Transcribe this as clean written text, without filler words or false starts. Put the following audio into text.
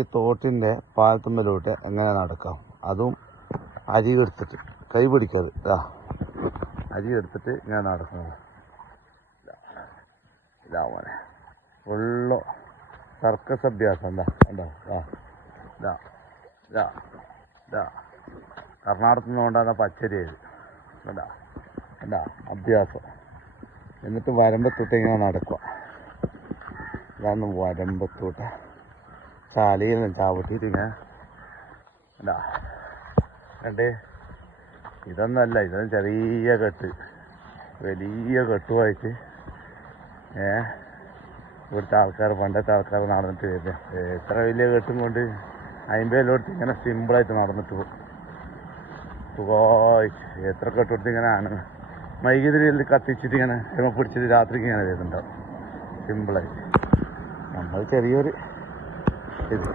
ഈ തോട്ടിൻ്റെ പാലത്തുമ്മലോട്ട് എങ്ങനെ നടക്കാം, അതും അരി എടുത്തിട്ട് കൈ പിടിക്കരുത്. അരി എടുത്തിട്ട് ഇങ്ങനെ നടക്കുന്നത്. ഇതാ മോനെ ഫുള്ള് സർക്കസ് അഭ്യാസം. എന്താ ഉണ്ടോ? ഇതാ ഇതാ ഇതാ കർണാടകത്തിൽ നിന്ന് കൊണ്ടാകുന്ന പച്ചരിയത് എന്താ എന്താ അഭ്യാസം. എന്നിട്ട് വരമ്പത്തൂട്ട് ഇങ്ങനെ നടക്കുക. ഇതാണ് വരമ്പത്തൂട്ട് ചാലയിൽ നിന്ന് ചാവട്ടിയിട്ട് ഇങ്ങനെ എന്താ കണ്ടേ. ഇതൊന്നല്ല, ഇതൊന്നും ചെറിയ കെട്ട്, വലിയ കെട്ടുമായിട്ട് ഇവിടുത്തെ ആൾക്കാർ, പണ്ടത്തെ ആൾക്കാർ നടന്നിട്ട് വരുന്നത്. എത്ര വലിയ കെട്ടും കൊണ്ട് 50 ലോട്ട് ഇങ്ങനെ സിമ്പിളായിട്ട് നടന്നിട്ട് പോകും. സുഖമായിട്ട് എത്ര കെട്ടുകൊടുത്ത് ഇങ്ങനെയാണ് വൈകുതിരിയിൽ കത്തിച്ചിട്ട് ഇങ്ങനെ ചുമ പിടിച്ചിട്ട് രാത്രിക്ക് ഇങ്ങനെ വരുന്നുണ്ടാവും സിമ്പിളായിട്ട്. നമ്മൾ ചെറിയൊരു ഇത്